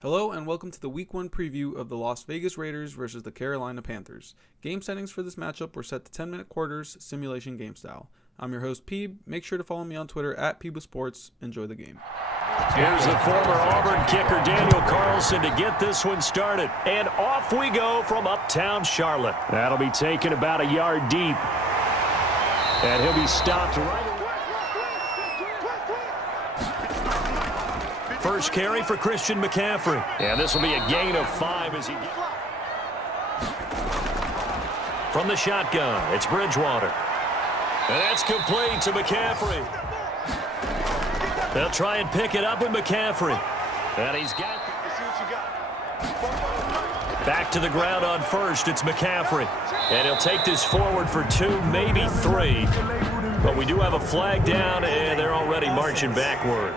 Hello and welcome to the Week 1 preview of the Las Vegas Raiders versus the Carolina Panthers. Game settings for this matchup were set to 10-minute quarters, simulation game style. I'm your host, Peeb. Make sure to follow me on Twitter at PeebWithSports. Enjoy the game. Here's the former Auburn kicker Daniel Carlson to get this one started. And off we go from uptown Charlotte. That'll be taken about a yard deep. And he'll be stopped right away. First carry for Christian McCaffrey. And this will be a gain of 5 as he gets. From the shotgun, it's Bridgewater. And that's complete to McCaffrey. They'll try and pick it up with McCaffrey. And he's got... Back to the ground on first, it's McCaffrey. And he'll take this forward for 2, maybe 3. But we do have a flag down, and they're already marching backward.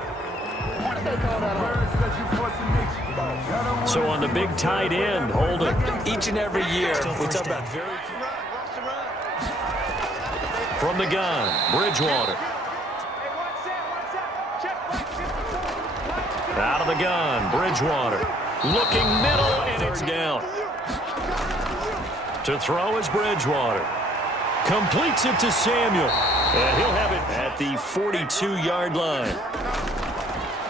So on the big tight end, holding. Each and every year, we talk about from the gun, Bridgewater. Out of the gun, Bridgewater. Looking middle, and it's down. To throw is Bridgewater. Completes it to Samuel. And he'll have it at the 42-yard line.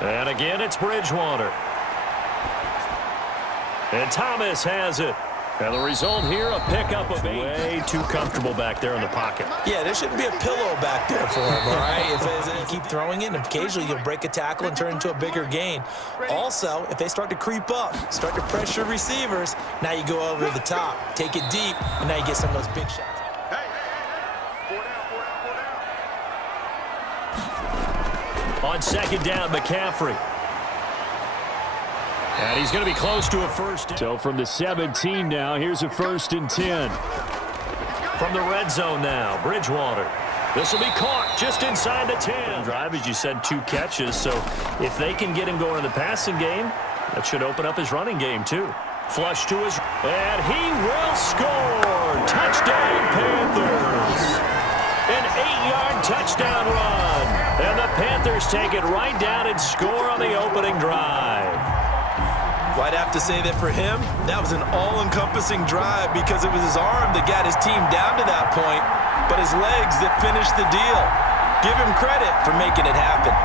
And again, it's Bridgewater. And Thomas has it. And the result here, a pickup of 8. Way too comfortable back there in the pocket. Yeah, there shouldn't be a pillow back there for him, all right? If you keep throwing it, and occasionally you'll break a tackle and turn into a bigger gain. Also, if they start to creep up, start to pressure receivers, now you go over the top, take it deep, and now you get some of those big shots. On second down, McCaffrey. And he's going to be close to a first. So from the 17 now, here's a 1st and 10. From the red zone now, Bridgewater. This will be caught just inside the 10. Drive, as you said, 2 catches. So if they can get him going in the passing game, that should open up his running game too. Flush to his, and he will score. Touchdown, Panthers. An 8-yard touchdown run. And the Panthers take it right down and score on the opening drive. Well, I'd have to say that for him, that was an all-encompassing drive because it was his arm that got his team down to that point, but his legs that finished the deal. Give him credit for making it happen.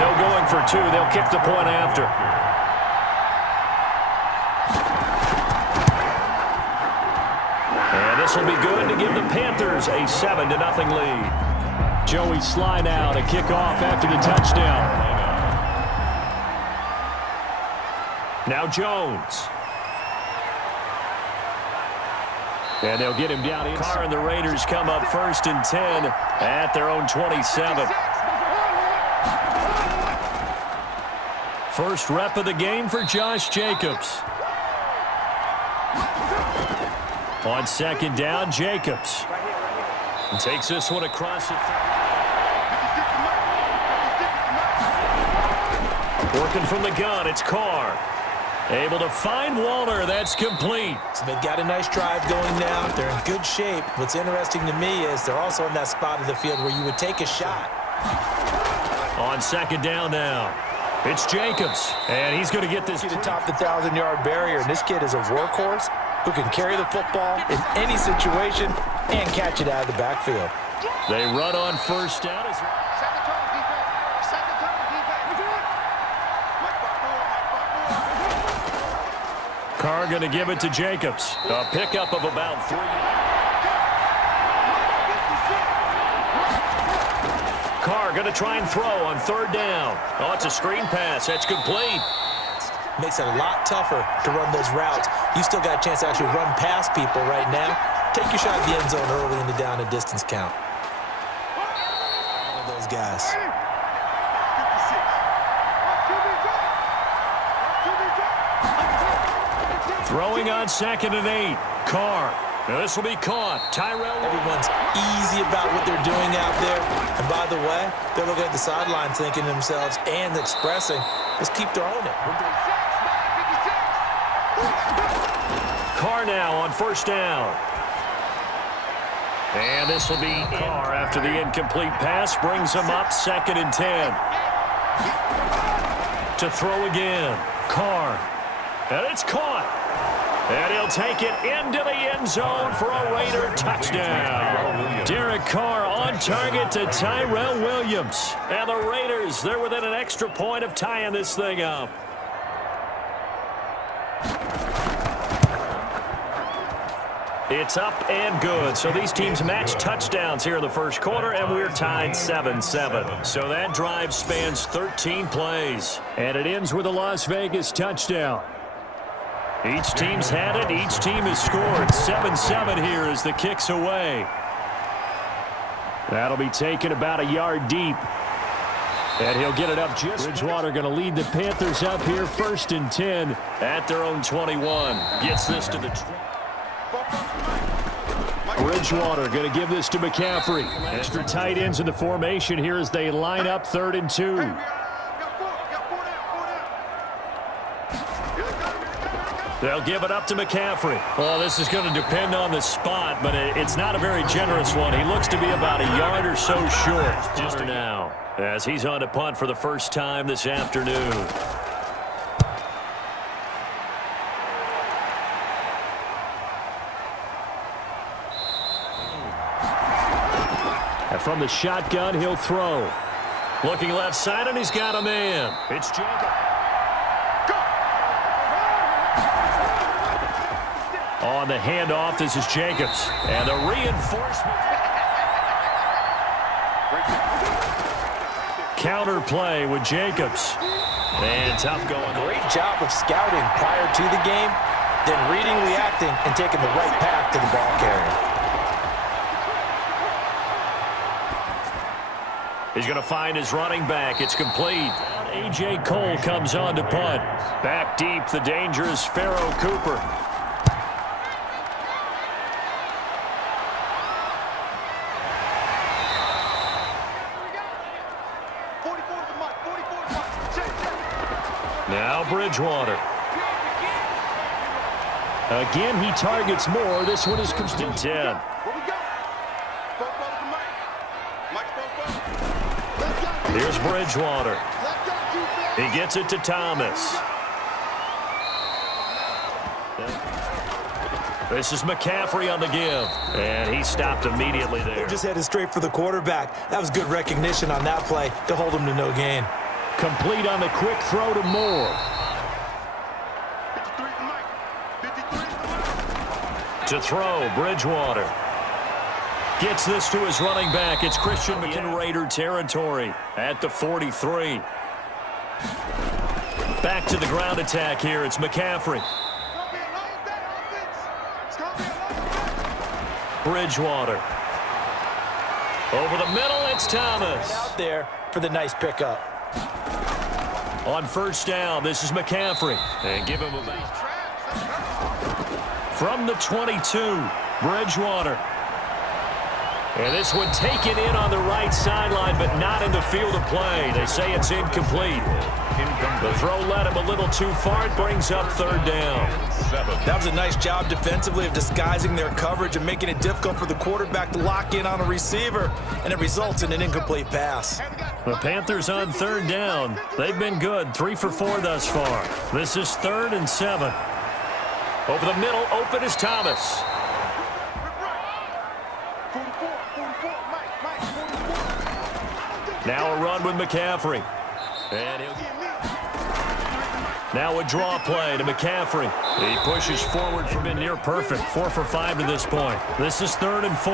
No going for 2. They'll kick the point after. And this will be good to give the Panthers a 7-0 lead. Joey Sly now to kick off after the touchdown. Now Jones. And they'll get him down in. Carr and the Raiders come up 1st and 10 at their own 27. First rep of the game for Josh Jacobs. On second down, Jacobs. And takes this one across the... Working from the gun, it's Carr. Able to find Waller. That's complete. So they've got a nice drive going now. They're in good shape. What's interesting to me is they're also in that spot of the field where you would take a shot. On second down now, it's Jacobs. And he's going to get this to top the 1,000-yard barrier. And this kid is a workhorse who can carry the football in any situation and catch it out of the backfield. They run on first down. Carr going to give it to Jacobs. A pickup of about 3. Carr going to try and throw on 3rd down. Oh, it's a screen pass. That's complete. Makes it a lot tougher to run those routes. You still got a chance to actually run past people right now. Take your shot at the end zone early in the down and distance count. One of those guys. Throwing on 2nd and 8. Carr. Now this will be caught. Tyrell. Everyone's easy about what they're doing out there. And by the way, they're looking at the sideline thinking to themselves and expressing, let's keep throwing it. Carr now on 1st down. And this will be Carr after the incomplete pass. Brings him up 2nd and 10. To throw again. Carr. And it's caught. And he'll take it into the end zone for a Raider touchdown. Derek Carr on target to Tyrell Williams. And the Raiders, they're within an extra point of tying this thing up. It's up and good. So these teams match touchdowns here in the first quarter, and we're tied 7-7. So that drive spans 13 plays. And it ends with a Las Vegas touchdown. Each team's had it. Each team has scored. 7-7 here as the kick's away. That'll be taken about a yard deep. And he'll get it up just. Bridgewater going to lead the Panthers up here 1st and 10 at their own 21. Gets this to the. Bridgewater going to give this to McCaffrey. Extra tight ends in the formation here as they line up 3rd and 2. They'll give it up to McCaffrey. Well, this is going to depend on the spot, but it's not a very generous one. He looks to be about a yard or so short. Just now, as he's on to punt for the first time this afternoon. And from the shotgun, he'll throw. Looking left side, and he's got a man. It's Jacobs. On the handoff, this is Jacobs. And the reinforcement. Counter play with Jacobs. And tough going. Great job of scouting prior to the game, then reading, reacting, and taking the right path to the ball carrier. He's going to find his running back. It's complete. A.J. Cole comes on to punt. Back deep, the dangerous Pharaoh Cooper. Now Bridgewater. Again, he targets more. This one is constant 10. Here's Bridgewater. He gets it to Thomas. This is McCaffrey on the give. And he stopped immediately there. Just headed straight for the quarterback. That was good recognition on that play to hold him to no gain. Complete on the quick throw to Moore. To throw, Bridgewater. Gets this to his running back. It's Christian McCaffrey in Raider territory at the 43. Back to the ground attack here. It's McCaffrey. Bridgewater. Over the middle, it's Thomas. Out there for the nice pickup. On first down, this is McCaffrey. And give him a back. From the 22, Bridgewater. And this one taken in on the right sideline, but not in the field of play. They say it's incomplete. The throw led him a little too far. It brings up 3rd down. That was a nice job defensively of disguising their coverage and making it difficult for the quarterback to lock in on a receiver, and it results in an incomplete pass. The Panthers on 3rd down. They've been good, 3 for 4 thus far. This is 3rd and 7. Over the middle, open is Thomas. Now a run with McCaffrey. And now a draw play to McCaffrey. He pushes forward from in near perfect. 4 for 5 to this point. This is 3rd and 4.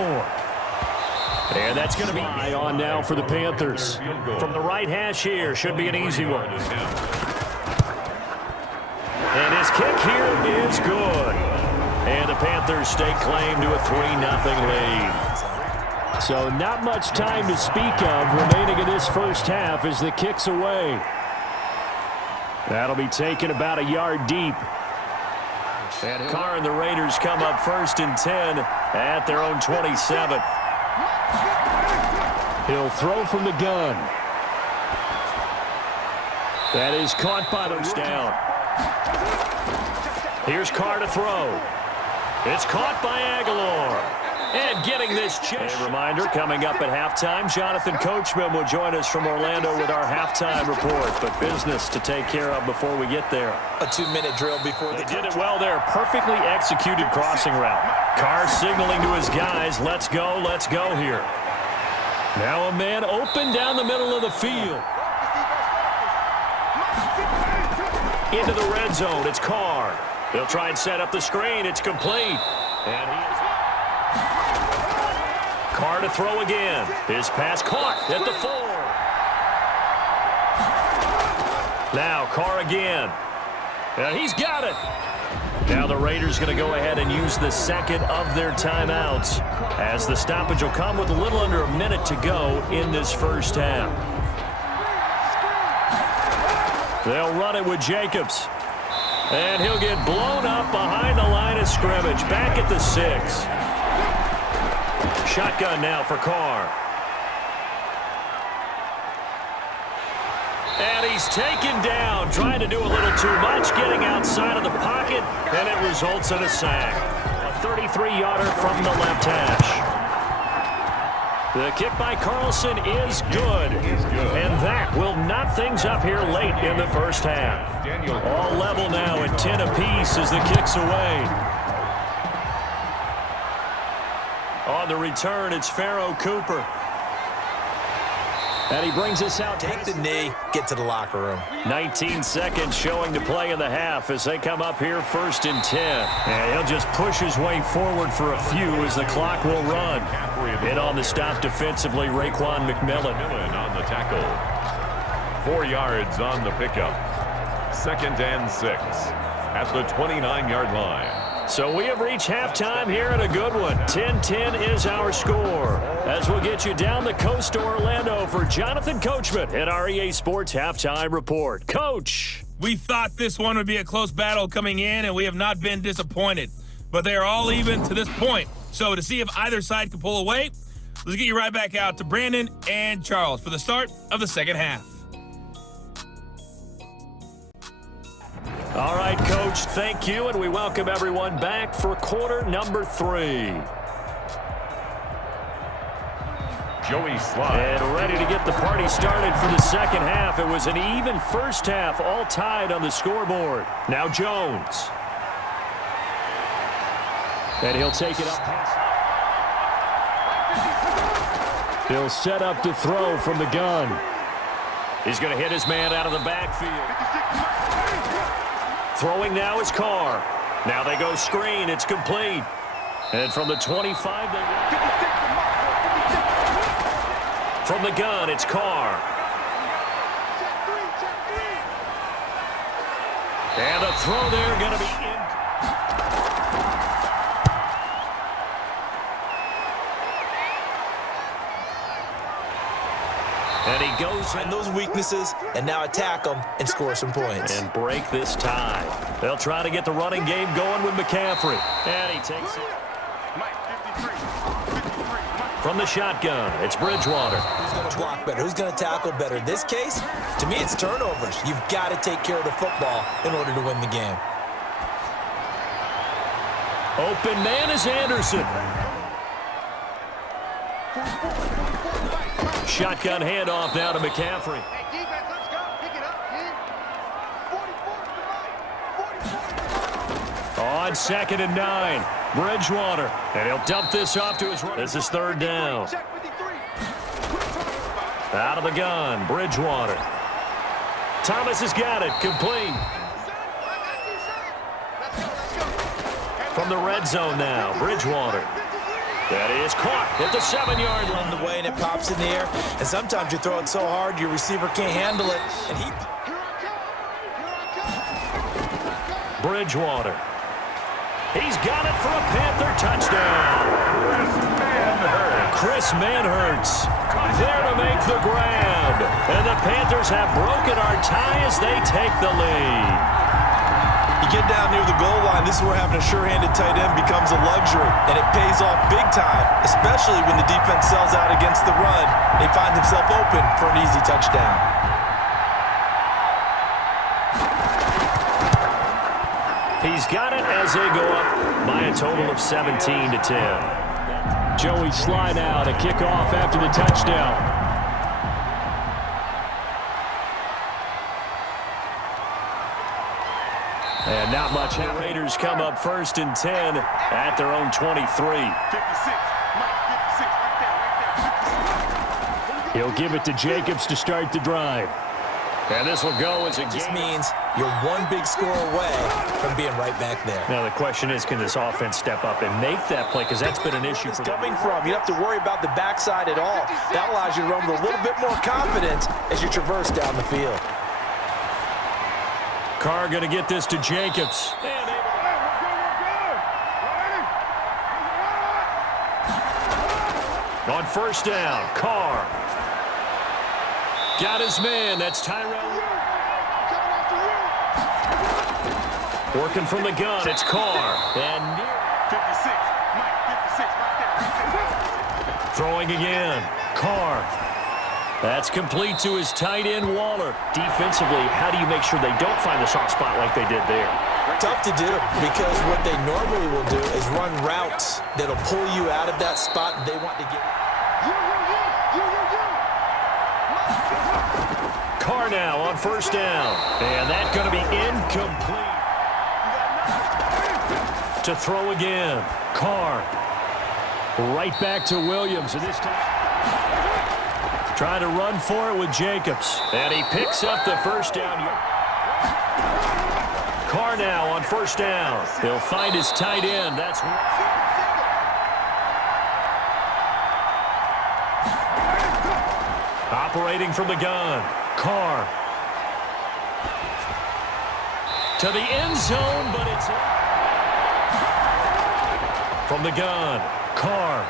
And that's going to be on now for the Panthers. From the right hash here, should be an easy one. And his kick here is good. And the Panthers stake claim to a 3-0 lead. So not much time to speak of remaining in this first half as the kick's away. That'll be taken about a yard deep. And Carr and the Raiders come up 1st and 10 at their own 27. He'll throw from the gun. That is caught by the down. Here's Carr to throw. It's caught by Aguilar. And getting this chance. A reminder, coming up at halftime, Jonathan Coachman will join us from Orlando with our halftime report. But business to take care of before we get there. A 2-minute drill before they did it well there. Perfectly executed crossing route. Carr signaling to his guys, let's go here. Now a man open down the middle of the field. Into the red zone, it's Carr. They'll try and set up the screen. It's complete. And he is... Carr to throw again. His pass caught at the 4. Now Carr again. And he's got it. Now the Raiders going to go ahead and use the second of their timeouts as the stoppage will come with a little under a minute to go in this first half. They'll run it with Jacobs. And he'll get blown up behind the line of scrimmage. Back at the 6. Shotgun now for Carr. And he's taken down, trying to do a little too much, getting outside of the pocket, and it results in a sack. A 33-yarder from the left hash. The kick by Carlson is good. And that will knot things up here late in the first half. All level now at 10 apiece as the kick's away. On the return, it's Pharaoh Cooper. And he brings us out. Take the knee, get to the locker room. 19 seconds showing to play in the half as they come up here 1st and 10. And he'll just push his way forward for a few as the clock will run. In on the stop defensively, Raekwon McMillan. On the tackle. 4 yards on the pickup. 2nd and 6 at the 29-yard line. So we have reached halftime here in a good one. 10-10 is our score. As we'll get you down the coast to Orlando for Jonathan Coachman at our EA Sports Halftime Report. Coach. We thought this one would be a close battle coming in, and we have not been disappointed. But they are all even to this point. So to see if either side can pull away, let's get you right back out to Brandon and Charles for the start of the second half. All right, Coach, thank you, and we welcome everyone back for quarter number 3. Joey Slye. And ready to get the party started for the second half. It was an even first half, all tied on the scoreboard. Now Jones. And he'll take it up. He'll set up to throw from the gun. He's going to hit his man out of the backfield. Throwing now is Carr. Now they go screen. It's complete. And from the 25, from the gun, it's Carr. And a throw there going to be in. And he goes find those weaknesses and now attack them and score some points. And break this tie. They'll try to get the running game going with McCaffrey. And he takes it. From the shotgun, it's Bridgewater. Who's going to block better? Who's going to tackle better? In this case, to me, it's turnovers. You've got to take care of the football in order to win the game. Open man is Anderson. Shotgun handoff now to McCaffrey. On 2nd and 9, Bridgewater. And he'll dump this off to his right. This is 3rd down. Out of the gun, Bridgewater. Thomas has got it, complete. From the red zone now, Bridgewater. That is caught at the 7-yard line. The way and it pops in the air, and sometimes you throw it so hard your receiver can't handle it. And Bridgewater. He's got it for a Panther touchdown. Chris Manhertz there to make the grab. And the Panthers have broken our tie as they take the lead. You get down near the goal line, this is where having a sure-handed tight end becomes a luxury, and it pays off big time, especially when the defense sells out against the run. They find themselves open for an easy touchdown. He's got it as they go up by a total of 17-10. Joey Sly now to kick off after the touchdown. And not much. The Raiders come up 1st and 10 at their own 23. 56. He'll give it to Jacobs to start the drive. And this will go as a It just means you're one big score away from being right back there. Now the question is, can this offense step up and make that play? Because that's been an issue for them. Coming from, you don't have to worry about the backside at all. That allows you to run with a little bit more confidence as you traverse down the field. Carr going to get this to Jacobs. On 1st down, Carr. Got his man. That's Tyrell. Working from the gun. It's Carr. And 56. throwing again. Carr. That's complete to his tight end, Waller. Defensively, how do you make sure they don't find the soft spot like they did there? Tough to do, because what they normally will do is run routes that'll pull you out of that spot they want to get. Carr now on 1st down. And that's going to be incomplete. To throw again. Carr. Right back to Williams. And this time trying to run for it with Jacobs. And he picks up the 1st down. Carr now on 1st down. He'll find his tight end. That's operating from the gun. Carr. To the end zone, but it's from the gun. Carr.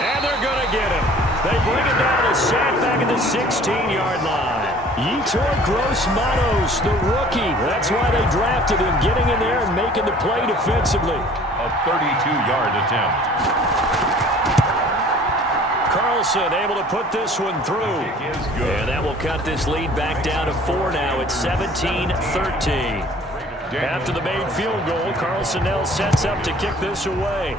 And they're going to get him. They bring it down, a sack back at the 16-yard line. Yetur Gross-Matos, the rookie. That's why they drafted him, getting in there and making the play defensively. A 32-yard attempt. Carlson able to put this one through. And that will cut this lead back down to 4 now. It's 17-13. After the made field goal, Carlson now sets up to kick this away.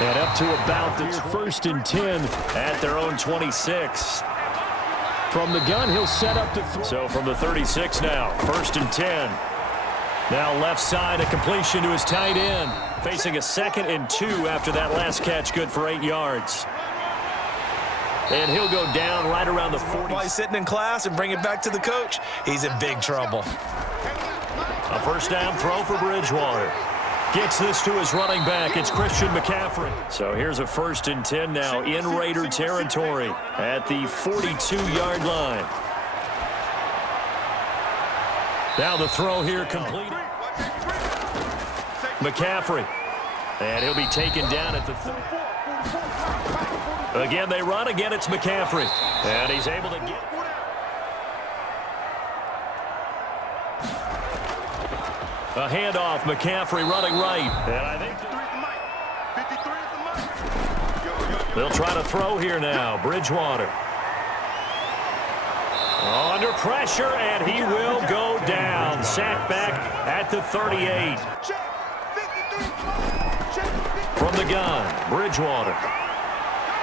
And up to about the 1st and 10 at their own 26. From the gun, he'll set up to throw. So from the 36 now, 1st and 10. Now left side, a completion to his tight end. Facing a 2nd and 2 after that last catch, good for 8 yards. And he'll go down right around the 40. While he's sitting in class and bring it back to the coach, he's in big trouble. A 1st down throw for Bridgewater. Gets this to his running back. It's Christian McCaffrey. So here's a 1st and 10 now in Raider territory at the 42-yard line. Now the throw here complete. McCaffrey. And he'll be taken down at the 30. Again, they run. Again, it's McCaffrey. And he's able to get. A handoff, McCaffrey running right. And I think they'll try to throw here now. Bridgewater. Under pressure, and he will go down. Sacked back at the 38. From the gun, Bridgewater.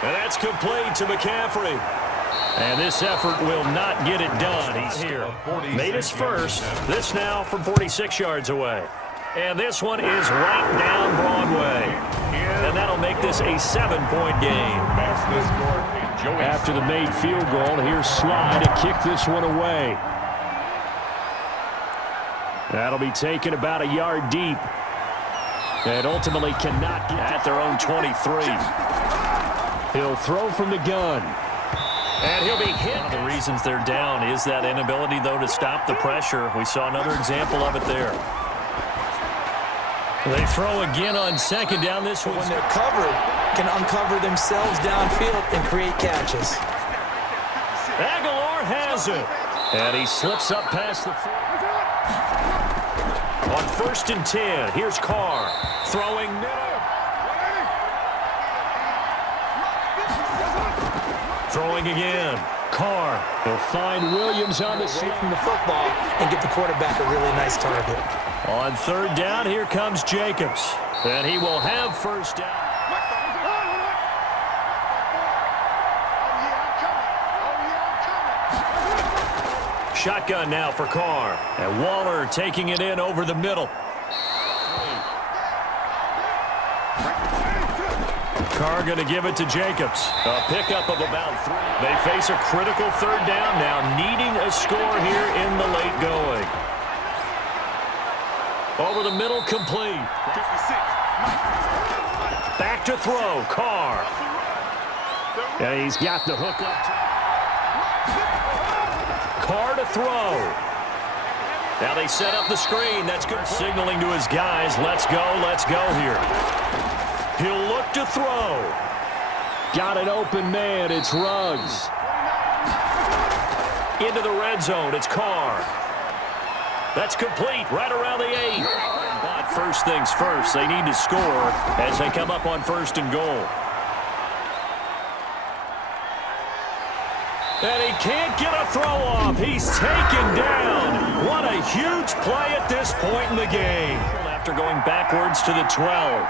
And that's complete to McCaffrey. And this effort will not get it done. He's here. Made his first. This now from 46 yards away. And this one is right down Broadway. And that'll make this a 7-point game. After the made field goal, here's Sly to kick this one away. That'll be taken about a yard deep. And ultimately cannot get at their own 23. He'll throw from the gun. And he'll be hit. One of the reasons they're down is that inability, though, to stop the pressure. We saw another example of it there. They throw again on 2nd down. This one, when they're covered, can uncover themselves downfield and create catches. Aguilar has it. And he slips up past the 4. On 1st and 10, here's Carr. Throwing middle. Throwing again. Carr. He'll find Williams on the Away from the football and give the quarterback a really nice target. On third down, here comes Jacobs. And he will have first down. Shotgun now for Carr. And Waller taking it in over the middle. Carr going to give it to Jacobs. A pickup of about 3. They face a critical third down now, needing a score here in the late going. Over the middle, complete. Back to throw, Carr. And he's got the hook up. Carr to throw. Now they set up the screen. That's good. Signaling to his guys, let's go here. He'll look to throw. Got an open man. It's Ruggs. Into the red zone. It's Carr. That's complete right around the 8. But first things first, they need to score as they come up on 1st and goal. And he can't get a throw off. He's taken down. What a huge play at this point in the game. After going backwards to the 12.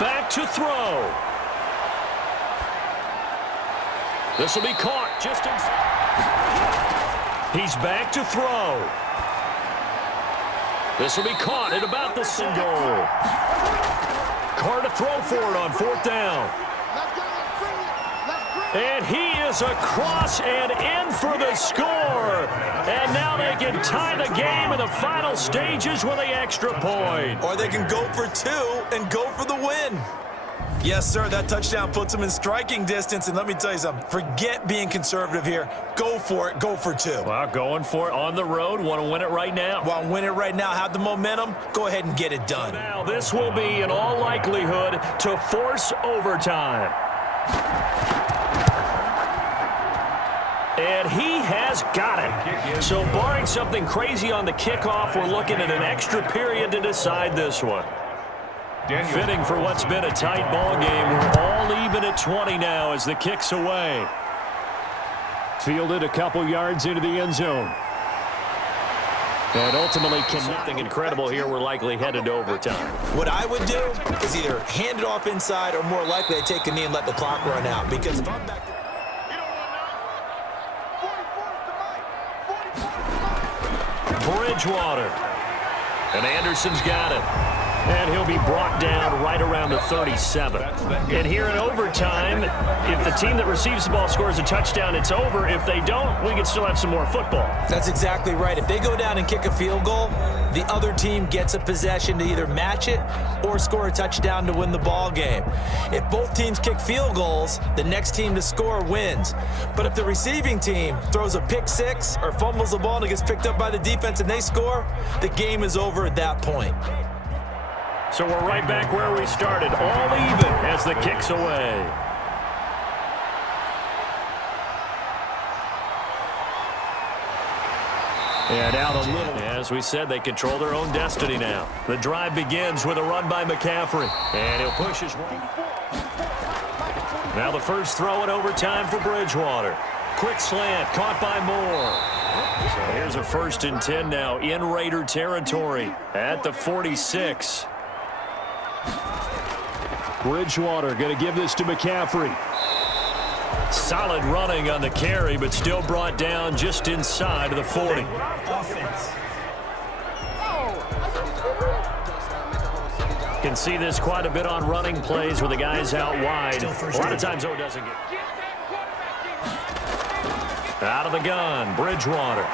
Back to throw. This will be caught just inside. He's back to throw. This will be caught at about the single. Carr to throw for it on 4th down. And he is across and in for the score. And now they can tie the game in the final stages with the extra point. Or they can go for 2 and go for the win. Yes, sir, that touchdown puts them in striking distance. And let me tell you something, forget being conservative here. Go for it, go for 2. Well, going for it on the road. Want to win it right now. Want to win it right now, have the momentum, go ahead and get it done. Now this will be, in all likelihood, to force overtime. And he has got it. So barring something crazy on the kickoff, we're looking at an extra period to decide this one. Fitting for what's been a tight ball game. We're all even at 20 now as the kick's away. Fielded a couple yards into the end zone. And ultimately, something incredible here. We're likely headed to overtime. What I would do is either hand it off inside or more likely I take a knee and let the clock run out. Because if I'm back... Bridgewater. And Anderson's got it. And he'll be brought down right around the 37. And here in overtime, if the team that receives the ball scores a touchdown, it's over. If they don't, we can still have some more football. That's exactly right. If they go down and kick a field goal, the other team gets a possession to either match it or score a touchdown to win the ball game. If both teams kick field goals, the next team to score wins. But if the receiving team throws a pick 6 or fumbles the ball and it gets picked up by the defense and they score, the game is over at that point. So we're right back where we started, all even as the kick's away. And out a little. As we said, they control their own destiny now. The drive begins with a run by McCaffrey. And he'll push his way. Now the first throw in overtime for Bridgewater. Quick slant, caught by Moore. So here's a 1st and 10 now in Raider territory at the 46. Bridgewater going to give this to McCaffrey. Solid running on the carry, but still brought down just inside of the 40. Can see this quite a bit on running plays where the guy's out wide. A lot of times, though, it doesn't get. Out of the gun, Bridgewater.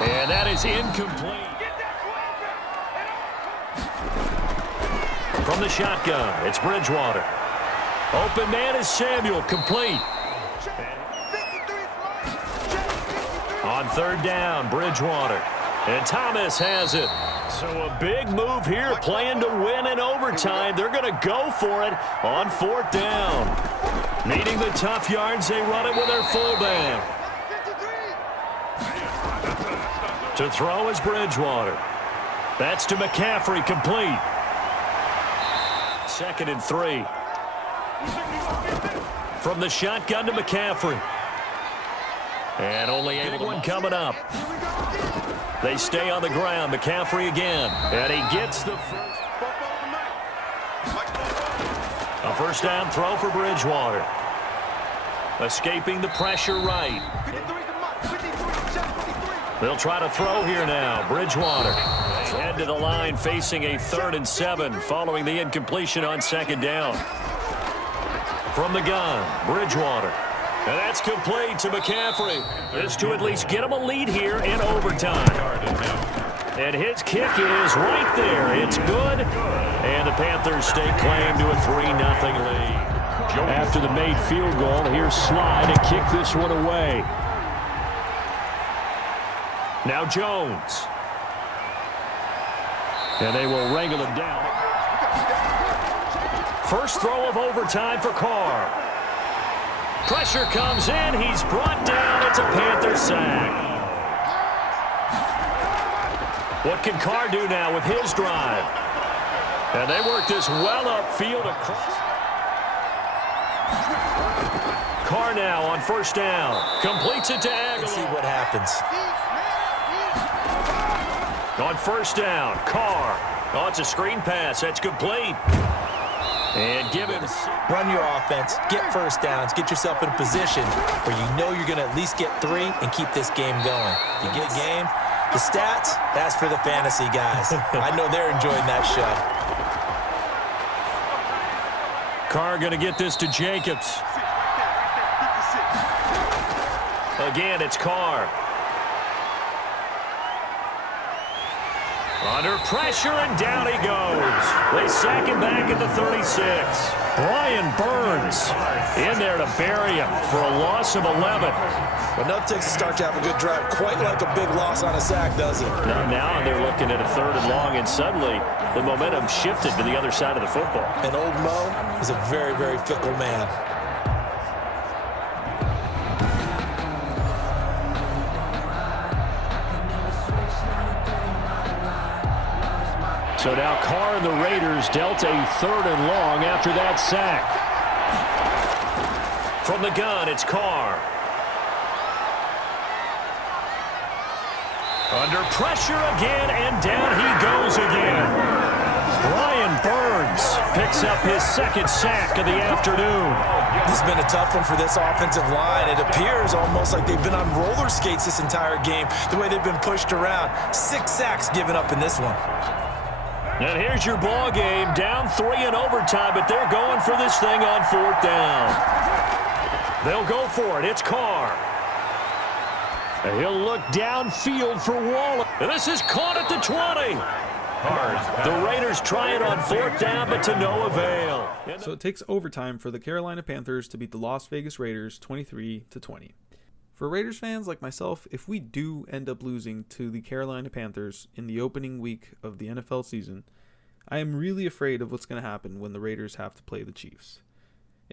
And that is incomplete. From the shotgun, it's Bridgewater. Open man is Samuel, complete. On 3rd down, Bridgewater. And Thomas has it. So a big move here, playing to win in overtime. They're going to go for it on 4th down. Needing the tough yards, they run it with their fullback. To throw is Bridgewater. That's to McCaffrey, complete. 2nd and 3. From the shotgun to McCaffrey. And only a one coming up. They stay on the ground. McCaffrey again. And he gets the first. A first down throw for Bridgewater. Escaping the pressure right. They'll try to throw here now. Bridgewater. Head to the line facing a 3rd and 7 following the incompletion on 2nd down. From the gun, Bridgewater. And that's complete to McCaffrey. This to at least get him a lead here in overtime. And his kick is right there. It's good. And the Panthers stake claim to a 3-0 lead. After the made field goal, here's Slide and kick this one away. Now Jones. And they will wrangle him down. First throw of overtime for Carr. Pressure comes in. He's brought down. It's a Panther sack. What can Carr do now with his drive? And they work this well upfield across. Carr now on first down. Completes it to Aguilar. Let's see what happens. On first down, Carr. Oh, it's a screen pass. That's complete. And give him. Run your offense, get first downs, get yourself in a position where you know you're going to at least get 3 and keep this game going. You get a game, the stats, that's for the fantasy guys. I know they're enjoying that show. Carr going to get this to Jacobs. Again, it's Carr. Under pressure, and down he goes. They sack him back at the 36. Brian Burns in there to bury him for a loss of 11. But enough takes a start to have a good drive. Quite like a big loss on a sack, does it? Now they're looking at a 3rd and long, and suddenly the momentum shifted to the other side of the football. And old Mo is a very, very fickle man. So now Carr and the Raiders dealt a 3rd and long after that sack. From the gun, it's Carr. Under pressure again, and down he goes again. Brian Burns picks up his 2nd sack of the afternoon. This has been a tough one for this offensive line. It appears almost like they've been on roller skates this entire game, the way they've been pushed around. 6 sacks given up in this one. And here's your ball game, down 3 in overtime, but they're going for this thing on 4th down. They'll go for it. It's Carr. And he'll look downfield for Waller. And this is caught at the 20. The Raiders try it on 4th down, but to no avail. So it takes overtime for the Carolina Panthers to beat the Las Vegas Raiders 23-20. For Raiders fans like myself, if we do end up losing to the Carolina Panthers in the opening week of the NFL season, I am really afraid of what's going to happen when the Raiders have to play the Chiefs.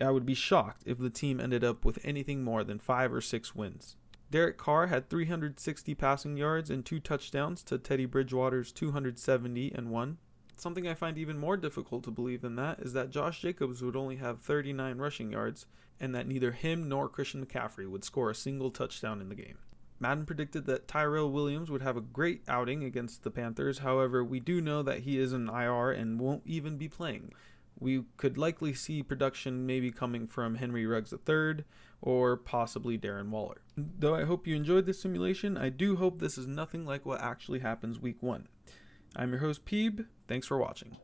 I would be shocked if the team ended up with anything more than 5 or 6 wins. Derek Carr had 360 passing yards and 2 touchdowns to Teddy Bridgewater's 270 and 1. Something I find even more difficult to believe than that is that Josh Jacobs would only have 39 rushing yards and that neither him nor Christian McCaffrey would score a single touchdown in the game. Madden predicted that Tyrell Williams would have a great outing against the Panthers. However, we do know that he is an IR and won't even be playing. We could likely see production maybe coming from Henry Ruggs III or possibly Darren Waller. Though I hope you enjoyed this simulation, I do hope this is nothing like what actually happens week 1. I'm your host, Peeb. Thanks for watching.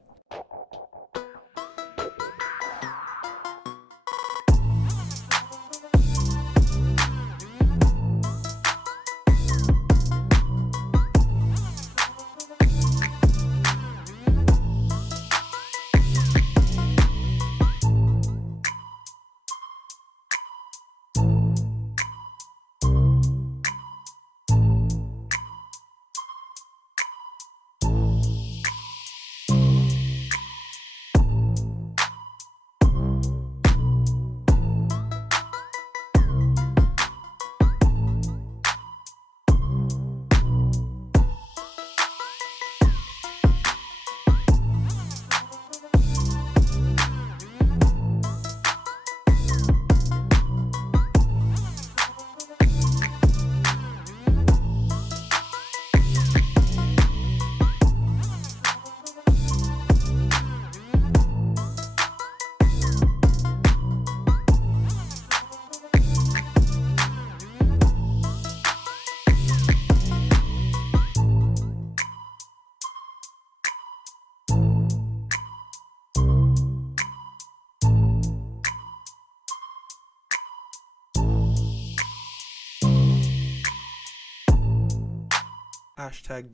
Hashtag